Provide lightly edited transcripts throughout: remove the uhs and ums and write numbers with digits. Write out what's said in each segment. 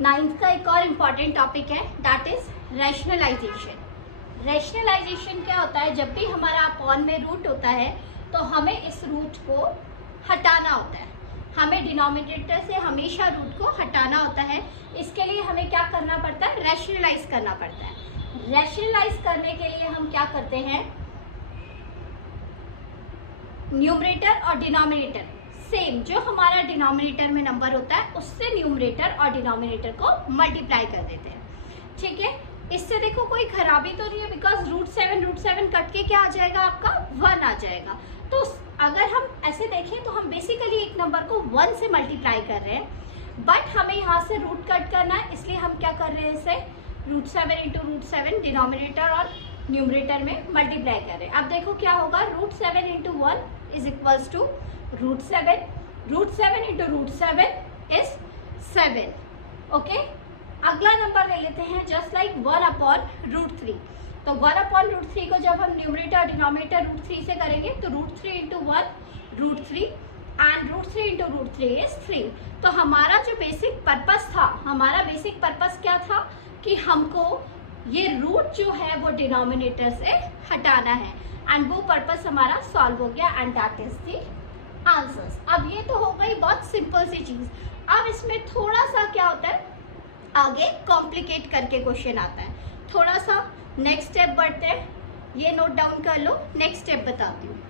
Ninth का एक और इम्पॉर्टेंट टॉपिक है, दैट इज रैशनलाइजेशन। रैशनलाइजेशन क्या होता है? जब भी हमारा अपॉन में रूट होता है तो हमें इस रूट को हटाना होता है, हमें डिनोमिनेटर से हमेशा रूट को हटाना होता है। इसके लिए हमें क्या करना पड़ता है? रैशनलाइज करना पड़ता है। रैशनलाइज करने के लिए हम क्या करते हैं? न्यूमरेटर और डिनोमिनेटर सेम, जो हमारा डिनोमिनेटर में नंबर होता है उससे न्यूमरेटर और डिनोमिनेटर को मल्टीप्लाई कर देते हैं। ठीक है, इससे देखो कोई खराबी तो नहीं है, बिकॉज रूट सेवन कट के क्या आ जाएगा? आपका 1 आ जाएगा। तो अगर हम ऐसे देखें तो हम बेसिकली एक नंबर को 1 से मल्टीप्लाई कर रहे हैं, बट हमें यहाँ से रूट कट करना है, इसलिए हम क्या कर रहे हैं? इसे रूट 7 इंटू रूट 7 डिनोमिनेटर और न्यूमरेटर में मल्टीप्लाई कर रहे हैं। अब देखो क्या होगा? Root 7 into 1 is equals to root 7, root 7 into root 7 is 7। Okay, अगला नंबर ले लेते हैं जस्ट लाइक 1 अपॉन रूट 3। तो 1 अपॉन रूट 3 को जब हम न्यूमरेटर और डिनोमिनेटर रूट 3 से करेंगे तो root 3 into 1 root 3 and root 3 into root 3 is 3। तो हमारा जो बेसिक पर्पस था, हमारा बेसिक पर्पस क्या था? कि हमको ये रूट जो है वो डिनोमिनेटर से हटाना है, एंड वो पर्पस हमारा सॉल्व हो गया, and that is the answers. अब ये तो हो गई बहुत सिंपल सी चीज। अब इसमें थोड़ा सा क्या होता है, आगे कॉम्प्लिकेट करके क्वेश्चन आता है। थोड़ा सा नेक्स्ट स्टेप बढ़ते हैं, ये नोट डाउन कर लो, नेक्स्ट स्टेप बताती हूँ।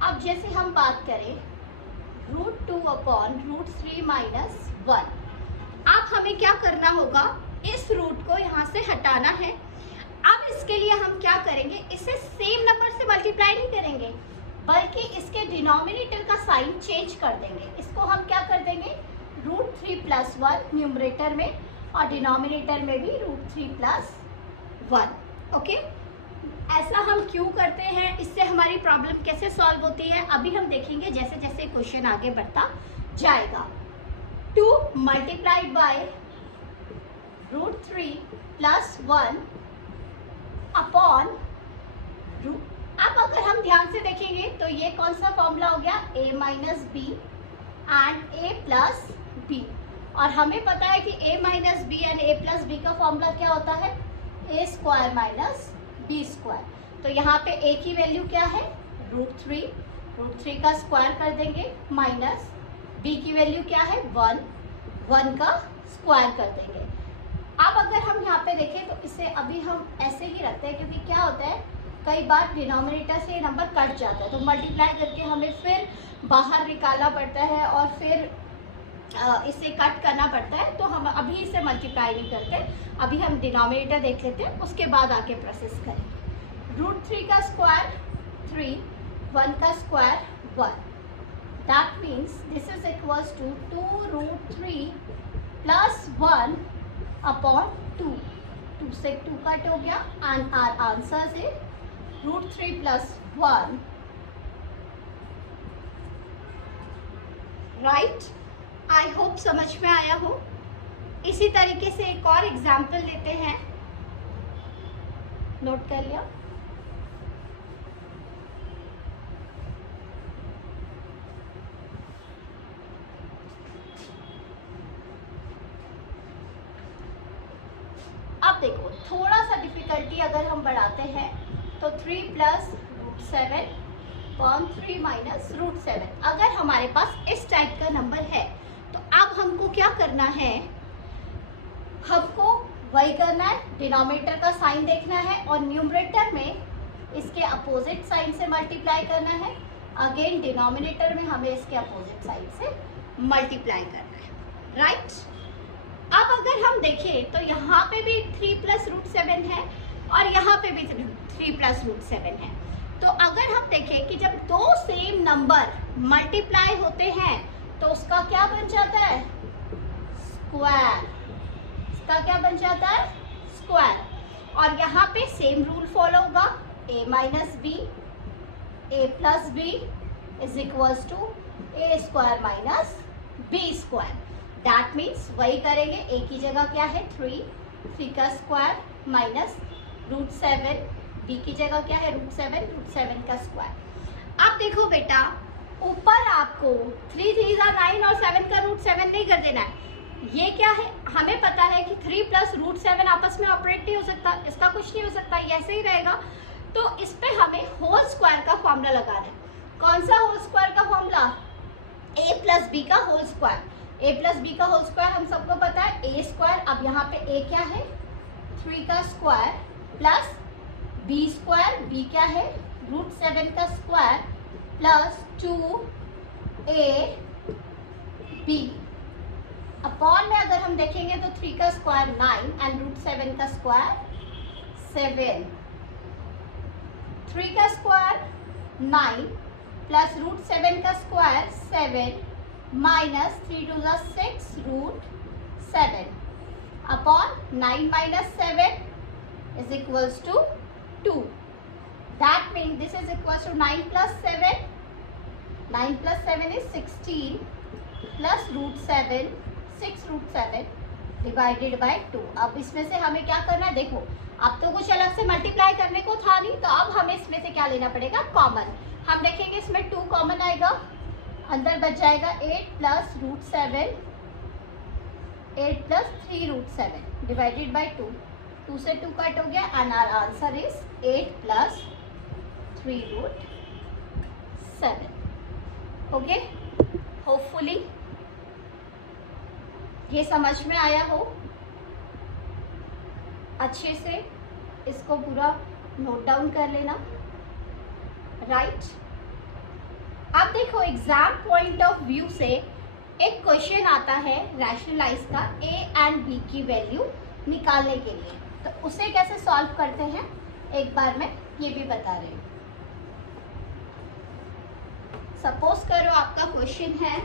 अब जैसे हम बात करें रूट 2 अपॉन रूट 3 माइनस 1, अब हमें क्या करना होगा? इस रूट को यहाँ से हटाना है। अब इसके लिए हम क्या करेंगे? इसे सेम नंबर से मल्टीप्लाई नहीं करेंगे, बल्कि इसके डिनोमिनेटर का साइन चेंज कर देंगे। इसको हम क्या कर देंगे? रूट 3 प्लस 1 न्यूमरेटर में और डिनोमिनेटर में भी रूट 3 प्लस 1। ओके, ऐसा हम क्यों करते हैं? इससे हमारी प्रॉब्लम कैसे सॉल्व होती है अभी हम देखेंगे जैसे जैसे क्वेश्चन आगे बढ़ता जाएगा। 2 multiplied by root 3 plus 1 upon root. अब अगर हम ध्यान से देखेंगे तो ये कौन सा फॉर्मूला हो गया? a minus B and a plus B. और हमें पता है कि a minus B and a plus B का फॉर्मूला क्या होता है? a square minus B square. तो यहाँ पे a की वैल्यू क्या है? रूट 3 का स्क्वायर कर देंगे, माइनस b की वैल्यू क्या है? 1 का स्क्वायर कर देंगे। अब अगर हम यहाँ पे देखें तो इसे अभी हम ऐसे ही रखते हैं, क्योंकि क्या होता है कई बार डिनोमिनेटर से ये नंबर कट जाता है, तो मल्टीप्लाई करके हमें फिर बाहर निकालना पड़ता है और फिर इसे कट करना पड़ता है। तो हम अभी इसे मल्टीप्लाई नहीं करते, अभी हम डिनोमिनेटर देख लेते हैं, उसके बाद आके प्रोसेस करेंगे। रूट 3 का स्क्वायर 3, 1 का square 1। That means this is equals to 2 root 3 plus 1 upon 2। 2 से 2 कट हो गया, and our answer is root 3 plus 1। Right, I hope समझ में आया हो। इसी तरीके से एक और एग्जाम्पल लेते हैं, नोट कर लिया? अब देखो थोड़ा सा डिफिकल्टी अगर हम बढ़ाते हैं तो 3 plus root 7 upon 3 minus root 7। अगर हमारे पास इस टाइप का नंबर है तो अब हमको क्या करना है? हमको वही करना है, डिनोमिनेटर का साइन देखना है और न्यूमरेटर में इसके अपोजिट साइन से मल्टीप्लाई करना है। अगेन डिनोमिनेटर में हमें इसके अपोजिट साइन से मल्टीप्लाई करना है। राइट, अब अगर हम देखें तो यहाँ पे भी 3 प्लस रूट 7 है और यहाँ पे भी 3 प्लस रूट 7 है। तो अगर हम देखें कि जब दो सेम नंबर मल्टीप्लाई होते हैं तो उसका क्या बन जाता है? स्क्वायर। इसका क्या बन जाता है? स्क्वायर। और यहाँ पे सेम रूल फॉलो होगा, a minus B a plus B is equals to a square minus B square. That means वही करेंगे, ए की जगह क्या है 3, 3 का स्क्वायर माइनस √7, बी की जगह क्या है √7 का स्क्वायर। अब देखो बेटा, ऊपर आपको 3 3 9 और 7 का √7 नहीं कर देना है। ये क्या है, हमें पता है कि 3 प्लस √7 आपस में ऑपरेट नहीं हो सकता, इसका कुछ नहीं हो सकता, ये ऐसे ही रहेगा। तो इस पे हमें होल स्क्वायर का फॉर्मूला लगाना है। कौन सा होल स्क्वायर का फॉर्मूला? a प्लस बी का whole square. a plus B का होल स्क्वायर हम सबको पता है a स्क्वायर। अब यहाँ पे a क्या है 3 का square plus b square, b क्या है √7 का स्क्वायर प्लस 2ab अपॉन में अगर हम देखेंगे तो 3 का स्क्वायर 9 एंड √7 का स्क्वायर 7। 3 का स्क्वायर 9 प्लस √7 का square 7 minus 3 2 6 √7 upon 9 minus 7 is equals to 2। That mean this is equals to 9 plus 7, 9 plus 7 is 16 plus √7, 6 √7 divided by 2। अब इसमें से हमें क्या करना है, देखो अब तो कुछ अलग से मल्टीप्लाई करने को था नहीं, तो अब हमें इसमें से क्या लेना पड़ेगा, कॉमन। हम देखेंगे इसमें 2 कॉमन आएगा, अंदर बच जाएगा 8 प्लस √7, 8 प्लस 3 √7 डिवाइडेड बाय 2। 2 से 2 कट हो गया and our answer is 8 plus 3 √7। Okay, hopefully ये समझ में आया हो। अच्छे से इसको पूरा नोट डाउन कर लेना, राइट। अब देखो एग्जाम पॉइंट ऑफ व्यू से एक क्वेश्चन आता है रैशनलाइज का a एंड b की वैल्यू निकालने के लिए, तो उसे कैसे सॉल्व करते हैं एक बार मैं ये भी बता रही हूँ। सपोज करो आपका क्वेश्चन है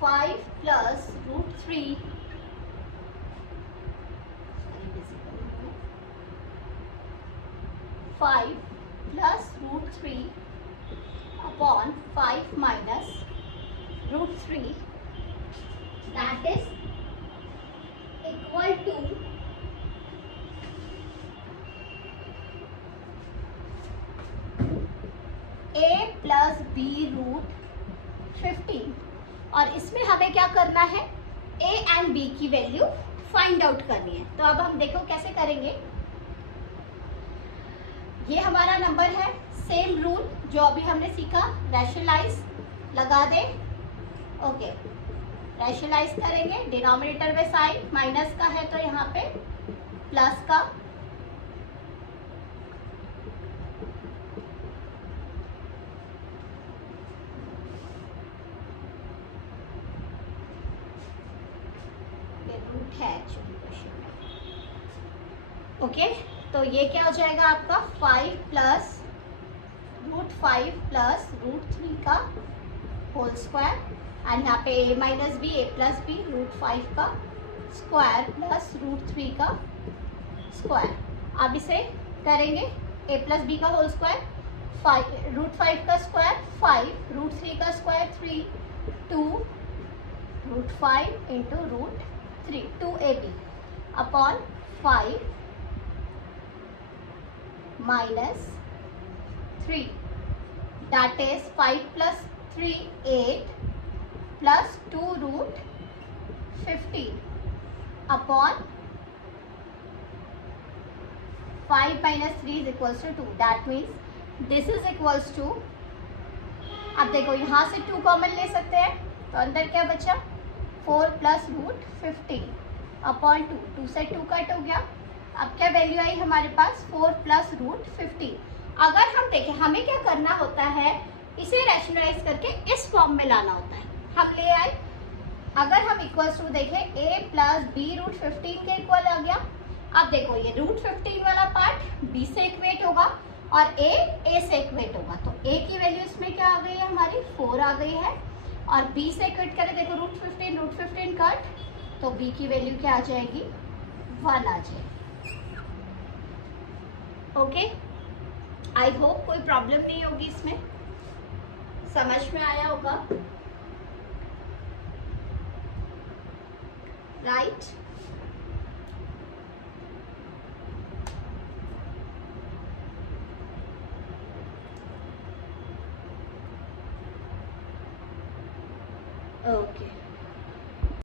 5 plus √3 5 plus √3 upon 5 minus √3 that is equal to a plus b √15। और इसमें हमें क्या करना है, a एंड b की वैल्यू फाइंड आउट करनी है। तो अब हम देखो कैसे करेंगे। ये हमारा नंबर है, सेम रूल जो अभी हमने सीखा, रैशनलाइज लगा दे। ओके, रैशनलाइज करेंगे, डिनोमिनेटर में साइन माइनस का है तो यहाँ पे प्लस का, ओके। तो ये क्या हो जाएगा आपका 5 प्लस √5 प्लस √3 का होल स्क्वायर एंड यहाँ पे a minus B, a plus B √5 का स्क्वायर प्लस √3 का स्क्वायर। अब इसे करेंगे a प्लस बी का होल स्क्वायर, √5 का स्क्वायर 5, √3 का square 3, 2 √5 into √3 2ab upon 5 minus 3 that is 5 plus 3 8 plus 2 √15 upon 5 minus 3 is equals to 2। That means this is equals to, अब देखो यहाँ से 2 कॉमन ले सकते हैं तो अंदर क्या बचा 4 प्लस √15 अपॉन 2, 2 से 2 कट हो गया। अब क्या वैल्यू आई हमारे पास 4 प्लस √15। अगर हम देखें हमें क्या करना होता है, इसे रैशनलाइज करके इस फॉर्म में लाना होता है। हम ले आए, अगर हम इक्वल्स टू देखें a प्लस बी √15 के इक्वल आ गया। अब देखो ये √15 वाला पार्ट b से इक्वेट होगा और a से इक्वेट होगा, तो a की वैल्यू इसमें क्या आ गई है हमारी 4 आ गई है, और b से इक्वेट करें देखो √15 कट, तो b की वैल्यू क्या आ जाएगी 1 आ जाएगी। ओके, आई होप कोई प्रॉब्लम नहीं होगी इसमें, समझ में आया होगा, राइट। ओके